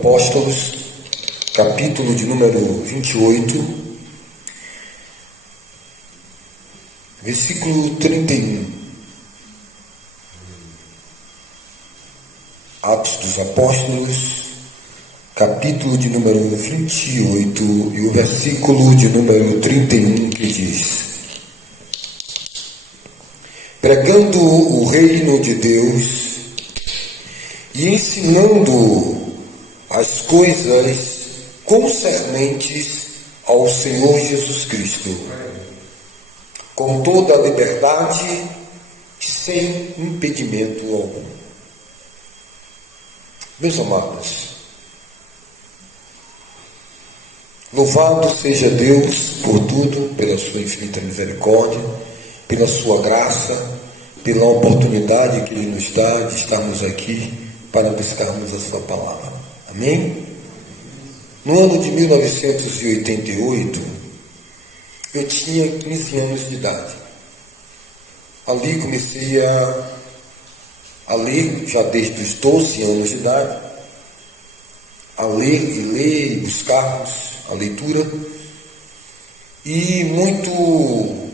Apóstolos, capítulo de número 28, versículo 31. Atos dos Apóstolos, capítulo de número 28 e o versículo de número 31, que diz: pregando o reino de Deus e ensinando as coisas concernentes ao Senhor Jesus Cristo, com toda a liberdade e sem impedimento algum. Meus amados, louvado seja Deus por tudo, pela sua infinita misericórdia, pela sua graça, pela oportunidade que Ele nos dá de estarmos aqui para buscarmos a sua palavra. Amém? No ano de 1988, eu tinha 15 anos de idade. Ali comecei a ler, já desde os 12 anos de idade, a ler e buscarmos a leitura, e muito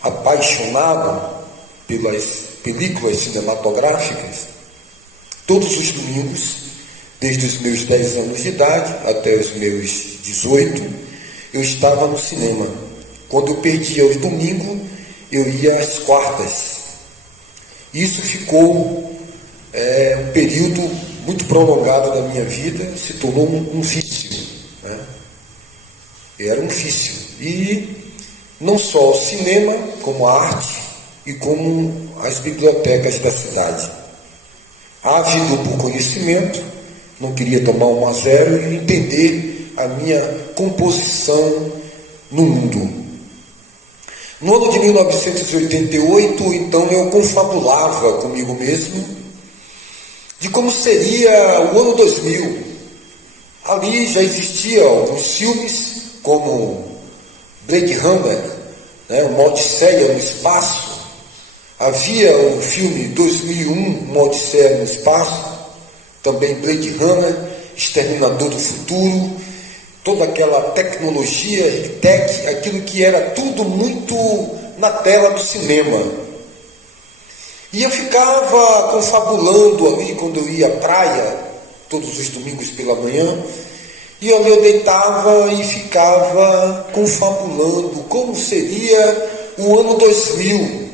apaixonado pelas películas cinematográficas. Todos os domingos, desde os meus 10 anos de idade até os meus 18, eu estava no cinema. Quando eu perdia os domingos, eu ia às quartas. Isso ficou um período muito prolongado da minha vida, se tornou um vício, né? Era um vício. E não só o cinema, como a arte e como as bibliotecas da cidade. Ávido por conhecimento, não queria tomar 1 a 0 e entender a minha composição no mundo. No ano de 1988, então, eu confabulava comigo mesmo de como seria o ano 2000. Ali já existiam alguns filmes, como Blade Runner, uma Odisseia no Espaço. Havia o filme 2001, uma Odisseia no Espaço, também Blade Runner, Exterminador do Futuro, toda aquela tecnologia, tech, aquilo que era tudo muito na tela do cinema. E eu ficava confabulando ali quando eu ia à praia, todos os domingos pela manhã, e ali eu deitava e ficava confabulando como seria o ano 2000.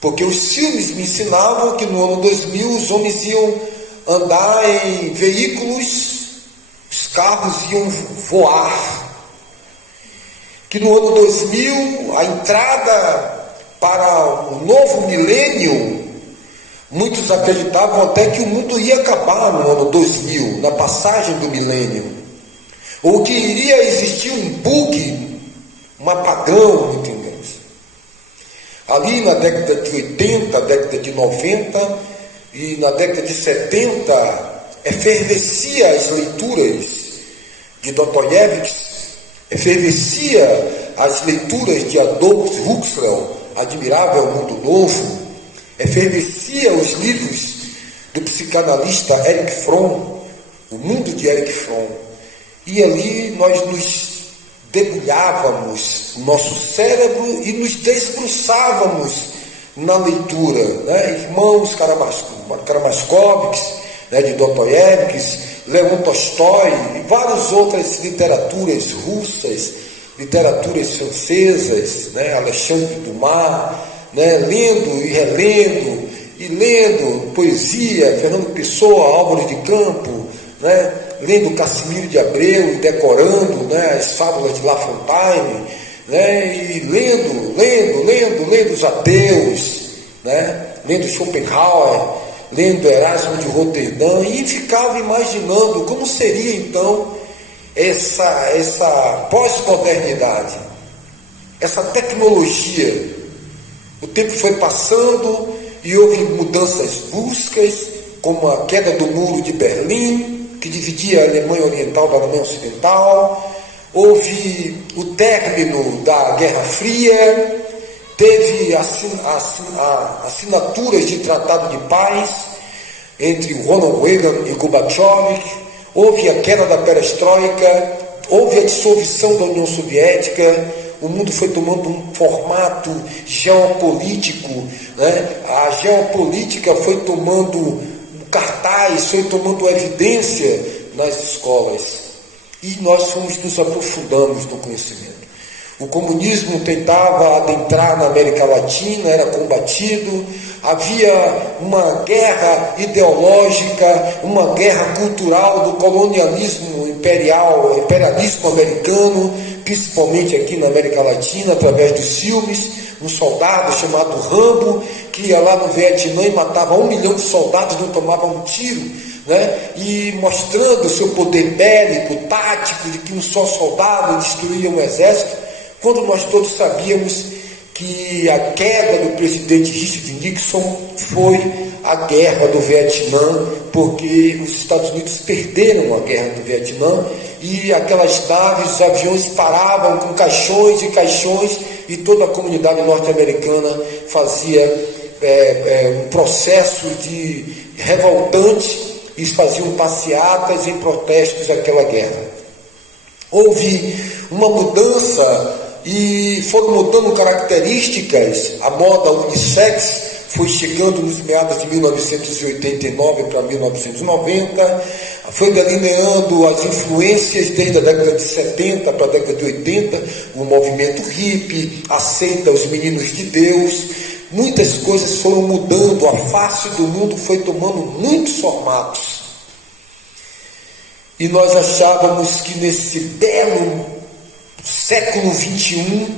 Porque os filmes me ensinavam que no ano 2000 os homens iam andar em veículos, os carros iam voar. Que no ano 2000, a entrada para o novo milênio, muitos acreditavam até que o mundo ia acabar no ano 2000, na passagem do milênio. Ou que iria existir um bug, um apagão, entendeu? Ali na década de 80, década de 90 e na década de 70, efervescia as leituras de Dostoiévski, efervescia as leituras de Aldous Huxley, Admirável Mundo Novo, efervescia os livros do psicanalista Erich Fromm, O Mundo de Erich Fromm. E ali nós nos debulhávamos o nosso cérebro e nos desbruçávamos na leitura, Irmãos Karamazov, de Dostoiévski, Leon Tolstói e várias outras literaturas russas, literaturas francesas, Alexandre Dumas, lendo e relendo, e lendo poesia, Fernando Pessoa, Álvares de Campos, lendo Cassimiro de Abreu e decorando as fábulas de La Fontaine, e lendo os ateus, lendo Schopenhauer, lendo Erasmo de Roterdã, e ficava imaginando como seria então essa pós-modernidade, essa tecnologia. O tempo foi passando e houve mudanças bruscas, como a queda do muro de Berlim, que dividia a Alemanha Oriental da Alemanha Ocidental. Houve o término da Guerra Fria, teve assinaturas de tratado de paz entre o Ronald Reagan e Gorbachev. houve a queda da perestroika, houve a dissolução da União Soviética, o mundo foi tomando um formato geopolítico, né? A geopolítica foi tomando cartaz, foi tomando evidência nas escolas, e nós fomos nos aprofundando no conhecimento. O comunismo tentava adentrar na América Latina, era combatido, havia uma guerra ideológica, uma guerra cultural do colonialismo imperialismo americano, principalmente aqui na América Latina, através dos filmes. Um soldado chamado Rambo, que ia lá no Vietnã e matava 1 milhão de soldados, não tomava um tiro, né? E mostrando o seu poder bélico, tático, de que um só soldado destruía um exército, quando nós todos sabíamos que a queda do presidente Richard Nixon foi a guerra do Vietnã, porque os Estados Unidos perderam a guerra do Vietnã, e aquelas naves, os aviões paravam com caixões e caixões, e toda a comunidade norte-americana fazia um processo de revoltante, e faziam passeatas em protestos àquela guerra. Houve uma mudança e foram mudando características. A moda unissex foi chegando nos meados de 1989 para 1990, foi delineando as influências desde a década de 70 para a década de 80, o movimento hippie, aceita os meninos de Deus. Muitas coisas foram mudando, a face do mundo foi tomando muitos formatos. E nós achávamos que nesse belo século XXI,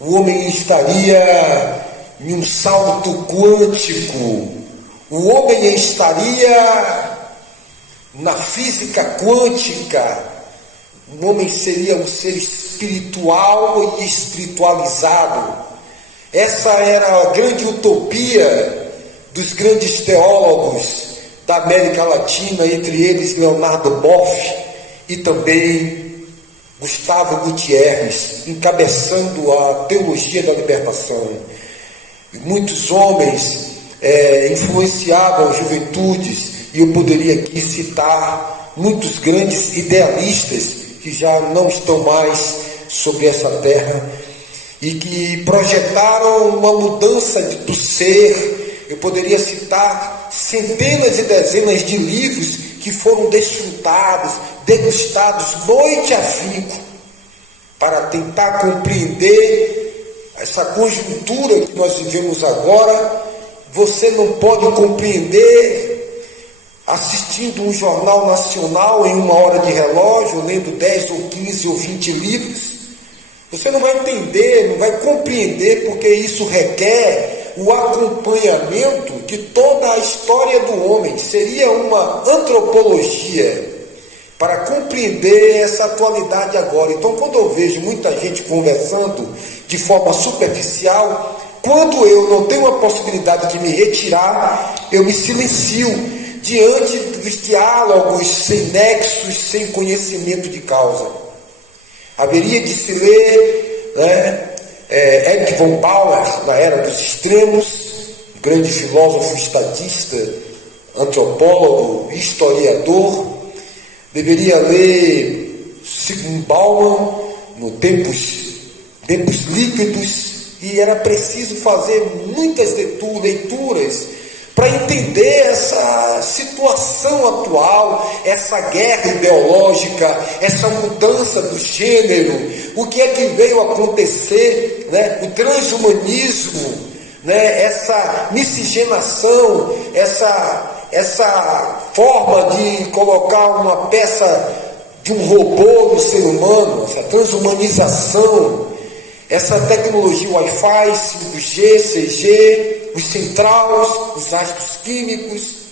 o homem estaria em um salto quântico, o homem estaria na física quântica, o homem seria um ser espiritual e espiritualizado. Essa era a grande utopia dos grandes teólogos da América Latina, entre eles Leonardo Boff e também Gustavo Gutierrez, encabeçando a teologia da libertação. Muitos homens influenciavam juventudes, e eu poderia aqui citar muitos grandes idealistas que já não estão mais sobre essa terra e que projetaram uma mudança do ser. Eu poderia citar centenas e dezenas de livros que foram desfrutados, degustados noite afinco, para tentar compreender essa conjuntura que nós vivemos agora. Você não pode compreender assistindo um jornal nacional em 1 hora de relógio, lendo 10 ou 15 ou 20 livros. Você não vai entender, não vai compreender, porque isso requer o acompanhamento de toda a história do homem. Seria uma antropologia para compreender essa atualidade agora. Então, quando eu vejo muita gente conversando de forma superficial, quando eu não tenho a possibilidade de me retirar, eu me silencio diante dos diálogos sem nexos, sem conhecimento de causa. Haveria de se ler, Erich von Bauer, na Era dos Extremos, grande filósofo, estadista, antropólogo, historiador. Deveria ler Zygmunt Bauman, no Tempos Líquidos, e era preciso fazer muitas leituras para entender essa situação atual, essa guerra ideológica, essa mudança do gênero, o que é que veio acontecer, o transhumanismo, essa miscigenação, essa forma de colocar uma peça de um robô no ser humano, essa transhumanização, essa tecnologia Wi-Fi, 5G, 6G, os centraus, os ácidos químicos.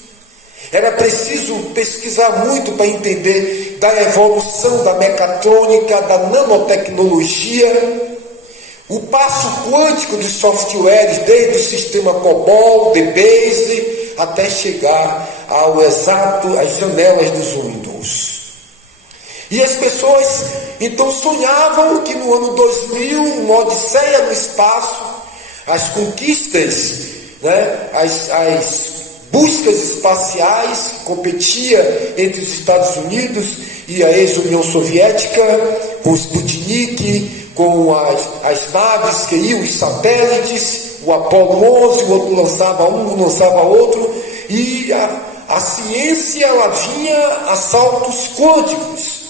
Era preciso pesquisar muito para entender da evolução da mecatrônica, da nanotecnologia, o passo quântico dos softwares, desde o sistema COBOL, DBase, até chegar às janelas dos Windows. E as pessoas então sonhavam que no ano 2000, uma odisseia no espaço, as conquistas, as buscas espaciais, competia entre os Estados Unidos e a ex-União Soviética, com o Sputnik, com as naves que iam, os satélites, o Apollo 11, o outro lançava um, lançava outro, e a ciência ela vinha a saltos quânticos.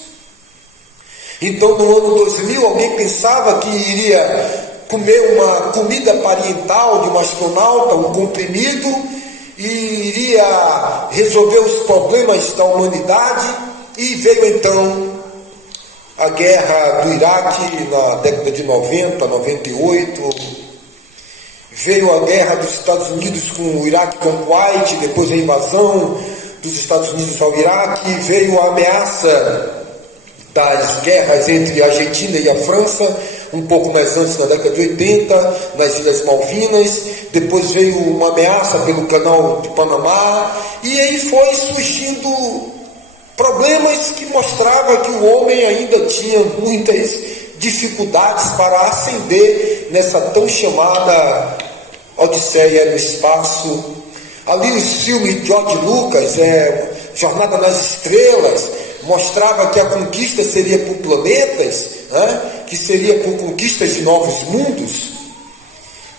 Então, no ano 2000, alguém pensava que iria comer uma comida parietal de um astronauta, um comprimido, e iria resolver os problemas da humanidade, e veio então a guerra do Iraque na década de 90, 98, veio a guerra dos Estados Unidos com o Iraque, com o Kuwait, depois a invasão dos Estados Unidos ao Iraque, veio a ameaça das guerras entre a Argentina e a França, um pouco mais antes, na década de 80, nas Ilhas Malvinas, depois veio uma ameaça pelo canal de Panamá, e aí foi surgindo problemas que mostravam que o homem ainda tinha muitas dificuldades para ascender nessa tão chamada Odisseia no espaço. Ali os filmes de George Lucas, Jornada nas Estrelas, mostrava que a conquista seria por planetas, que seria por conquistas de novos mundos.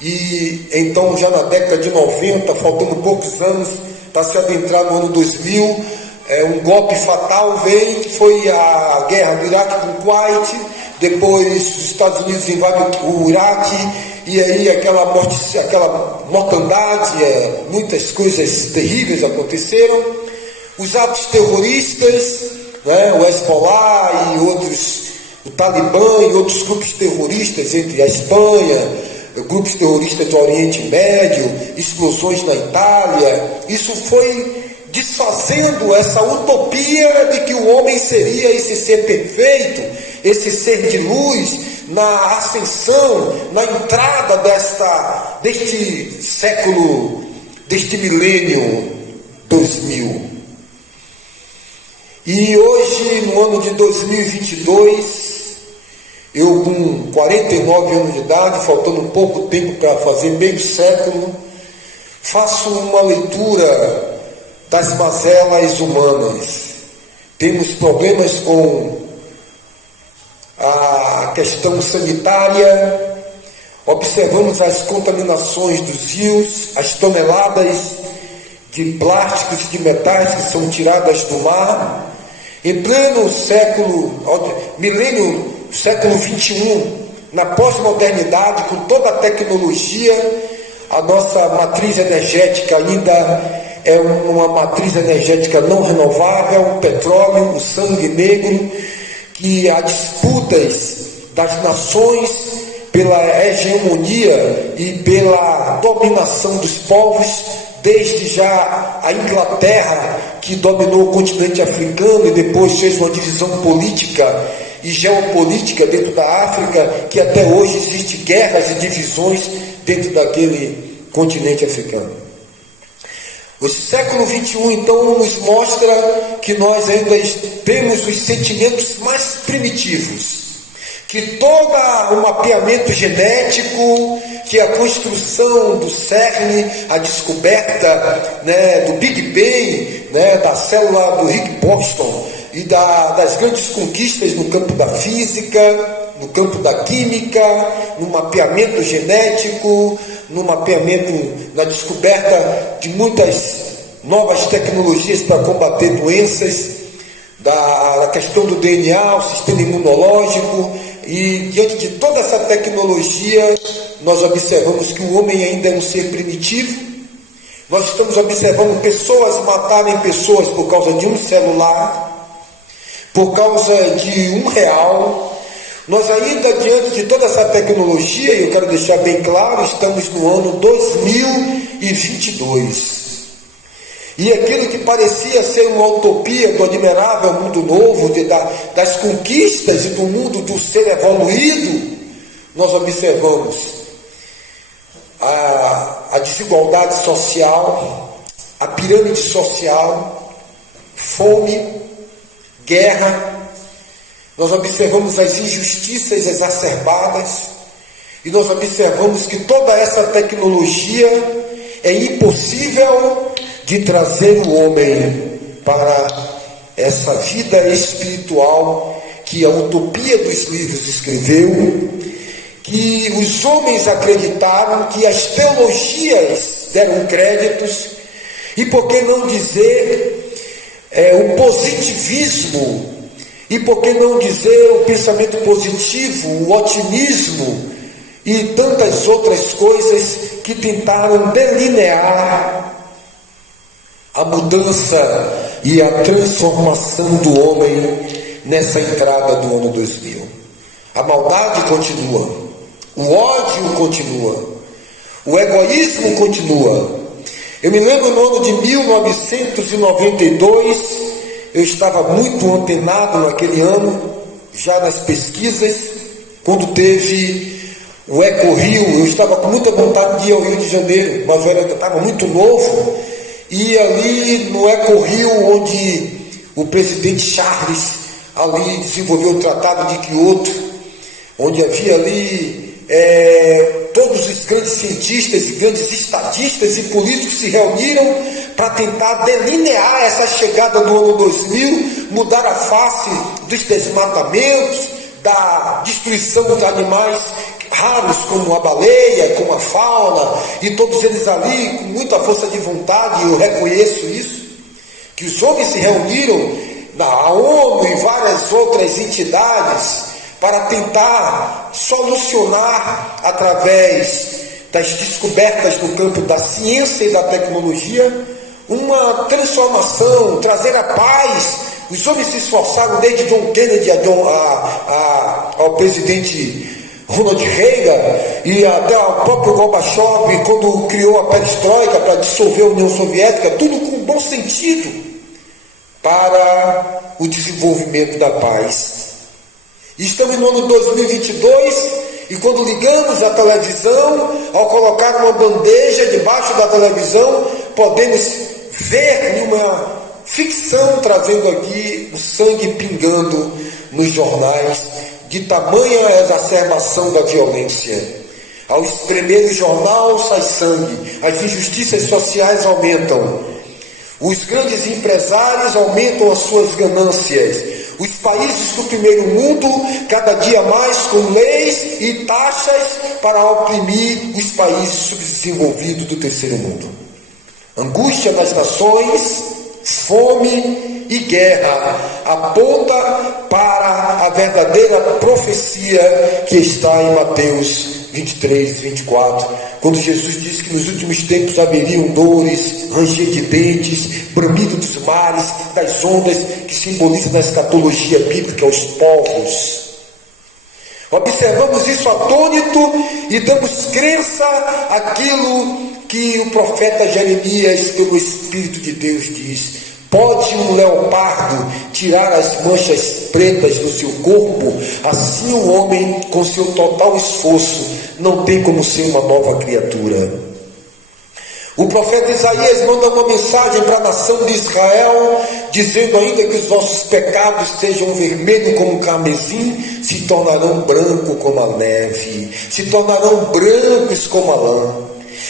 E então, já na década de 90, faltando poucos anos para se adentrar no ano 2000, um golpe fatal veio, que foi a guerra do Iraque com o Kuwait. Depois os Estados Unidos invadem o Iraque, e aí aquela mortandade, muitas coisas terríveis aconteceram. Os atos terroristas, o Hezbollah e outros, o Talibã e outros grupos terroristas, entre a Espanha, grupos terroristas do Oriente Médio, explosões na Itália, isso foi desfazendo essa utopia de que o homem seria esse ser perfeito, esse ser de luz, na ascensão, na entrada deste século, deste milênio 2000. E hoje, no ano de 2022, eu com 49 anos de idade, faltando um pouco tempo para fazer meio século, faço uma leitura das mazelas humanas. Temos problemas com a questão sanitária, observamos as contaminações dos rios, as toneladas de plásticos e de metais que são tiradas do mar. Em pleno século XXI, na pós-modernidade, com toda a tecnologia, a nossa matriz energética ainda é uma matriz energética não renovável, o petróleo, o sangue negro, que há disputas das nações pela hegemonia e pela dominação dos povos, desde já a Inglaterra, que dominou o continente africano e depois fez uma divisão política e geopolítica dentro da África, que até hoje existe guerras e divisões dentro daquele continente africano. O século XXI, então, nos mostra que nós ainda temos os sentimentos mais primitivos, que todo o mapeamento genético, que a construção do CERN, a descoberta do Big Bang, da célula do Higgs Boson e das grandes conquistas no campo da física, no campo da química, no mapeamento genético, no mapeamento, na descoberta de muitas novas tecnologias para combater doenças, da questão do DNA, o sistema imunológico. E diante de toda essa tecnologia, nós observamos que o homem ainda é um ser primitivo. Nós estamos observando pessoas matarem pessoas por causa de um celular, por causa de R$ 1. Nós ainda, diante de toda essa tecnologia, e eu quero deixar bem claro, estamos no ano 2022. E aquilo que parecia ser uma utopia do admirável mundo novo, das conquistas e do mundo do ser evoluído, nós observamos a desigualdade social, a pirâmide social, fome, guerra. Nós observamos as injustiças exacerbadas e nós observamos que toda essa tecnologia é impossível de trazer o homem para essa vida espiritual que a utopia dos livros escreveu, que os homens acreditaram, que as teologias deram créditos, e por que não dizer o positivismo, e por que não dizer o pensamento positivo, o otimismo e tantas outras coisas que tentaram delinear a mudança e a transformação do homem nessa entrada do ano 2000. A maldade continua, o ódio continua, o egoísmo continua. Eu me lembro no ano de 1992, eu estava muito antenado naquele ano, já nas pesquisas, quando teve o Eco Rio. Eu estava com muita vontade de ir ao Rio de Janeiro, mas eu ainda estava muito novo, e ali no Eco Rio, onde o presidente Charles ali desenvolveu o Tratado de Kyoto, onde havia ali todos os grandes cientistas e grandes estadistas e políticos se reuniram para tentar delinear essa chegada do ano 2000, mudar a face dos desmatamentos, da destruição dos animais raros como a baleia, como a fauna, e todos eles ali com muita força de vontade. Eu reconheço isso, que os homens se reuniram na ONU e várias outras entidades para tentar solucionar, através das descobertas no campo da ciência e da tecnologia, uma transformação, trazer a paz. Os homens se esforçaram desde John Kennedy ao presidente Ronald Reagan e até o próprio Gorbachev, quando criou a perestroika para dissolver a União Soviética, tudo com bom sentido para o desenvolvimento da paz. Estamos no ano 2022 e quando ligamos a televisão, ao colocar uma bandeja debaixo da televisão, podemos ver uma ficção trazendo aqui o sangue pingando nos jornais, de tamanha exacerbação da violência. Ao espremer o jornal sai sangue, as injustiças sociais aumentam, os grandes empresários aumentam as suas ganâncias, os países do primeiro mundo cada dia mais com leis e taxas para oprimir os países subdesenvolvidos do terceiro mundo. Angústia nas nações, fome e guerra aponta para a verdadeira profecia que está em Mateus 23, 24, quando Jesus disse que nos últimos tempos haveriam dores, ranger de dentes, bramido dos mares, das ondas, que simboliza na escatologia bíblica os povos. Observamos isso atônito e damos crença àquilo que o profeta Jeremias, pelo Espírito de Deus, diz: pode um leopardo tirar as manchas pretas do seu corpo? Assim o homem, com seu total esforço, não tem como ser uma nova criatura. O profeta Isaías manda uma mensagem para a nação de Israel, dizendo: ainda que os vossos pecados sejam vermelhos como carmesim, se tornarão branco como a neve, se tornarão brancos como a lã.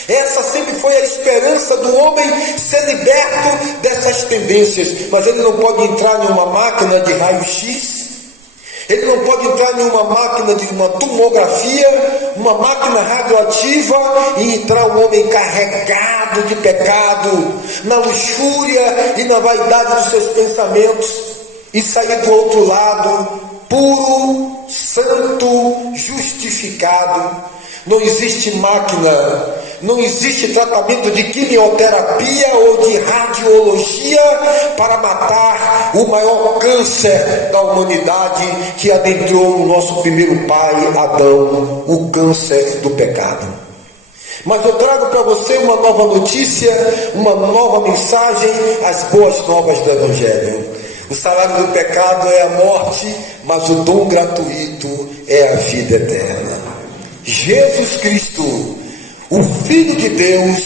Essa sempre foi a esperança do homem, ser liberto dessas tendências. Mas ele não pode entrar em uma máquina de raio-x, ele não pode entrar em uma máquina de uma tomografia, uma máquina radioativa, e entrar um homem carregado de pecado, na luxúria e na vaidade dos seus pensamentos, e sair do outro lado puro, santo, justificado. Não existe máquina, não existe tratamento de quimioterapia ou de radiologia para matar o maior câncer da humanidade que adentrou o nosso primeiro pai, Adão, o câncer do pecado. Mas eu trago para você uma nova notícia, uma nova mensagem, as boas novas do Evangelho. O salário do pecado é a morte, mas o dom gratuito é a vida eterna. Jesus Cristo, o Filho de Deus,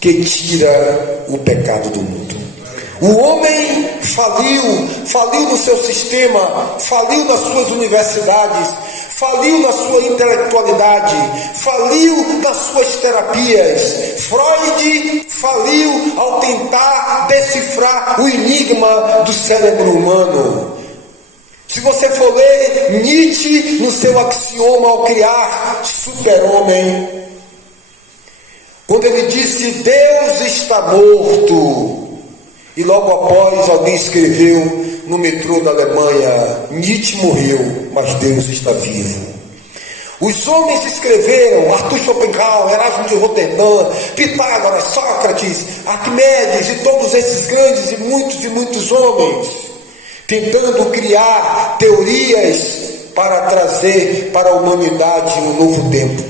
que tira o pecado do mundo. O homem faliu no seu sistema, faliu nas suas universidades, faliu na sua intelectualidade, faliu nas suas terapias. Freud faliu ao tentar decifrar o enigma do cérebro humano. Se você for ler Nietzsche no seu axioma ao criar Super-Homem, quando ele disse Deus está morto, e logo após alguém escreveu no metrô da Alemanha, Nietzsche morreu, mas Deus está vivo. Os homens escreveram, Arthur Schopenhauer, Erasmo de Roterdã, Pitágoras, Sócrates, Arquimedes e todos esses grandes e muitos homens, tentando criar teorias para trazer para a humanidade um novo tempo.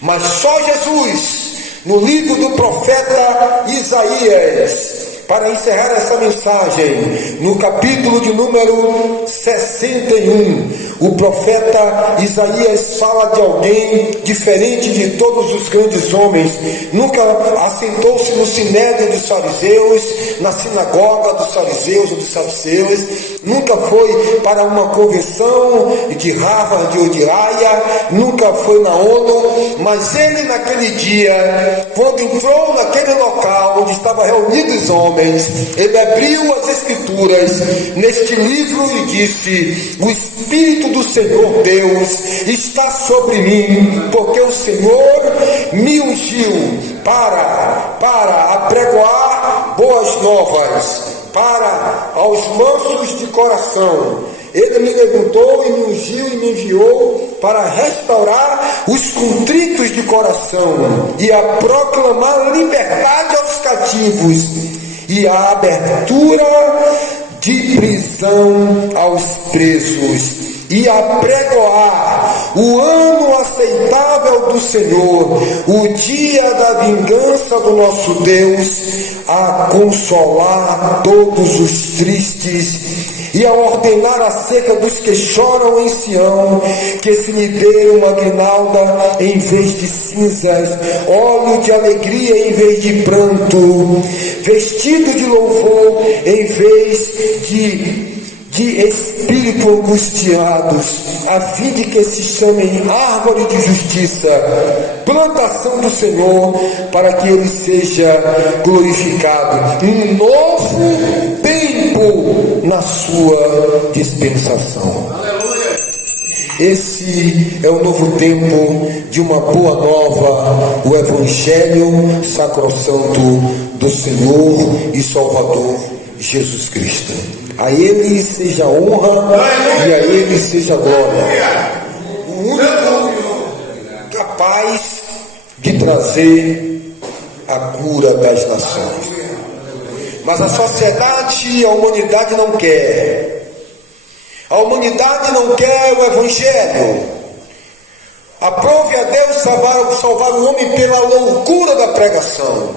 Mas só Jesus, no livro do profeta Isaías, para encerrar essa mensagem, no capítulo de número 61, o profeta Isaías fala de alguém diferente de todos os grandes homens. Nunca assentou-se no sinédrio dos fariseus, na sinagoga dos fariseus ou dos saduceus, nunca foi para uma convenção de Harvard ou de Haia, nunca foi na ONU, mas ele naquele dia, quando entrou naquele local onde estavam reunidos homens, ele abriu as escrituras neste livro e disse: o Espírito do Senhor Deus está sobre mim, porque o Senhor me ungiu para apregoar boas novas para aos mansos de coração. Ele me levantou e me ungiu e me enviou para restaurar os contritos de coração e a proclamar liberdade aos cativos e a abertura de prisão aos presos, e a pregoar o ano aceitável do Senhor, o dia da vingança do nosso Deus, a consolar todos os tristes, e a ordenar acerca dos que choram em Sião, que se lhe dê uma grinalda em vez de cinzas, óleo de alegria em vez de pranto, vestido de louvor em vez de espírito angustiados, a fim de que se chamem árvore de justiça, plantação do Senhor, para que ele seja glorificado. Um novo tempo na sua dispensação. Esse é o novo tempo de uma boa nova, o Evangelho sacrossanto do Senhor e Salvador Jesus Cristo. A Ele seja honra e a Ele seja glória. O único capaz de trazer a cura das nações. Mas a sociedade e a humanidade não quer. A humanidade não quer o Evangelho. Aprove a Deus salvar o homem pela loucura da pregação.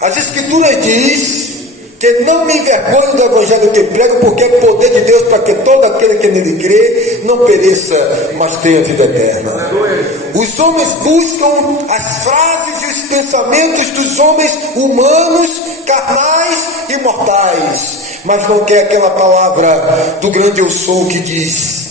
As Escrituras diz que não me envergonho do Evangelho que prego, porque é poder de Deus para que todo aquele que nele crê não pereça, mas tenha vida eterna. Os homens buscam as frases e os pensamentos dos homens humanos, carnais e mortais, mas não quer aquela palavra do grande eu sou que diz: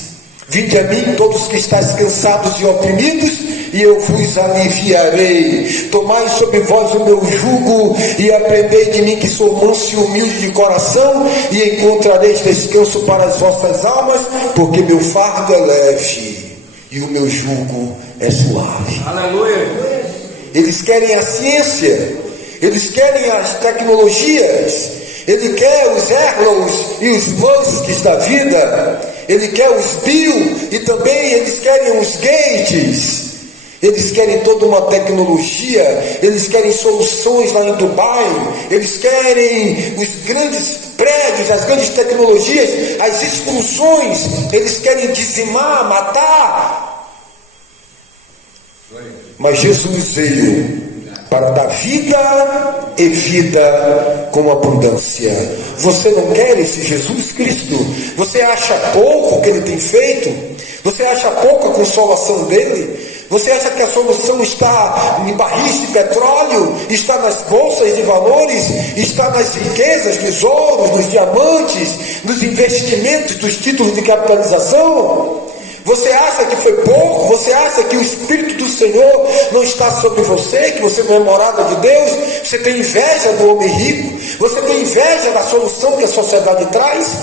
vinde a mim todos que estáis cansados e oprimidos, e eu vos aliviarei. Tomai sobre vós o meu jugo e aprendei de mim, que sou manso e humilde de coração, e encontrareis descanso para as vossas almas, porque meu fardo é leve e o meu jugo é suave. Aleluia. Eles querem a ciência, eles querem as tecnologias, ele quer os Erlos e os Musks da vida, ele quer os Bill, e também eles querem os Gates. Eles querem toda uma tecnologia, eles querem soluções lá em Dubai, eles querem os grandes prédios, as grandes tecnologias, as expulsões, eles querem dizimar, matar. Mas Jesus veio para dar vida e vida com abundância. Você não quer esse Jesus Cristo? Você acha pouco o que ele tem feito? Você acha pouco a consolação dele? Você acha que a solução está em barris de petróleo, está nas bolsas de valores, está nas riquezas, nos ouros, nos diamantes, nos investimentos, dos títulos de capitalização? Você acha que foi pouco? Você acha que o Espírito do Senhor não está sobre você? Que você não é morada de Deus? Você tem inveja do homem rico? Você tem inveja da solução que a sociedade traz?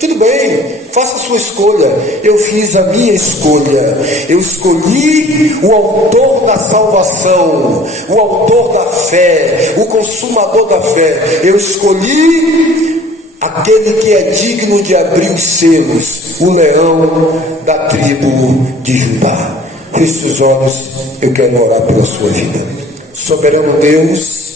Tudo bem, faça a sua escolha. Eu fiz a minha escolha. Eu escolhi o autor da salvação, o autor da fé, o consumador da fé. Eu escolhi aquele que é digno de abrir os selos, o leão da tribo de Judá. Feche os olhos, eu quero orar pela sua vida. Soberano Deus,